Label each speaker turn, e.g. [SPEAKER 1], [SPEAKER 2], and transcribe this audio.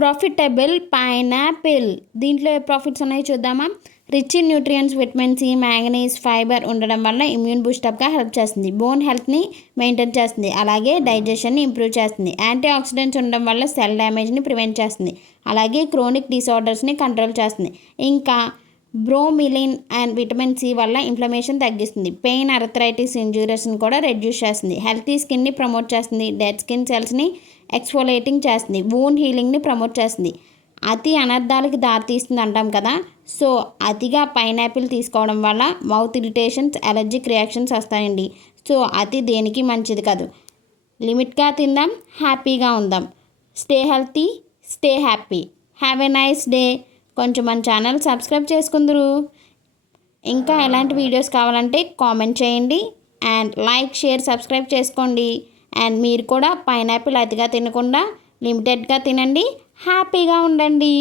[SPEAKER 1] Profitable pineapple దీంట్లో ఏ profits ఉన్నాయో చూద్దామా? Rich in nutrients vitamin C manganese fiber ఉండడం వల్ల ఇమ్యూన్ బూస్టప్గా హెల్ప్ చేస్తుంది. బోన్ హెల్త్ని మెయింటైన్ చేస్తుంది. అలాగే డైజెషన్ని ఇంప్రూవ్ చేస్తుంది. యాంటీ ఆక్సిడెంట్స్ ఉండడం వల్ల సెల్ డ్యామేజ్ని ప్రివెంట్ చేస్తుంది. అలాగే క్రోనిక్ డిసార్డర్స్ని కంట్రోల్ చేస్తుంది. ఇంకా బ్రోమిలిన్ అండ్ విటమిన్ సి వల్ల ఇన్ఫ్లమేషన్ తగ్గిస్తుంది. పెయిన్ అర్థరైటిస్ ఇంజూరీస్ని కూడా రెడ్యూస్ చేస్తుంది. హెల్తీ స్కిన్ని ప్రమోట్ చేస్తుంది. డెడ్ స్కిన్ సెల్స్ని ఎక్స్ఫోలేటింగ్ చేస్తుంది. వూన్ హీలింగ్ని ప్రమోట్ చేస్తుంది. అతి అనర్థాలకి దారితీస్తుంది అంటాం కదా. సో అతిగా పైనాపిల్ తీసుకోవడం వల్ల మౌత్ ఇరిటేషన్స్ అలర్జిక్ రియాక్షన్స్ వస్తాయండి. సో అతి దేనికి మంచిది కాదు. లిమిట్గా తిందాం హ్యాపీగా ఉందాం. Stay healthy stay happy have a nice day కొంచెం మన ఛానల్ సబ్స్క్రైబ్ చేసుకుందరు. ఇంకా ఎలాంటి వీడియోస్ కావాలంటే కామెంట్ చేయండి. అండ్ లైక్ షేర్ సబ్స్క్రైబ్ చేసుకోండి. అండ్ మీరు కూడా పైనాపిల్ అతిగా తినకుండా లిమిటెడ్గా తినండి. హ్యాపీగా ఉండండి.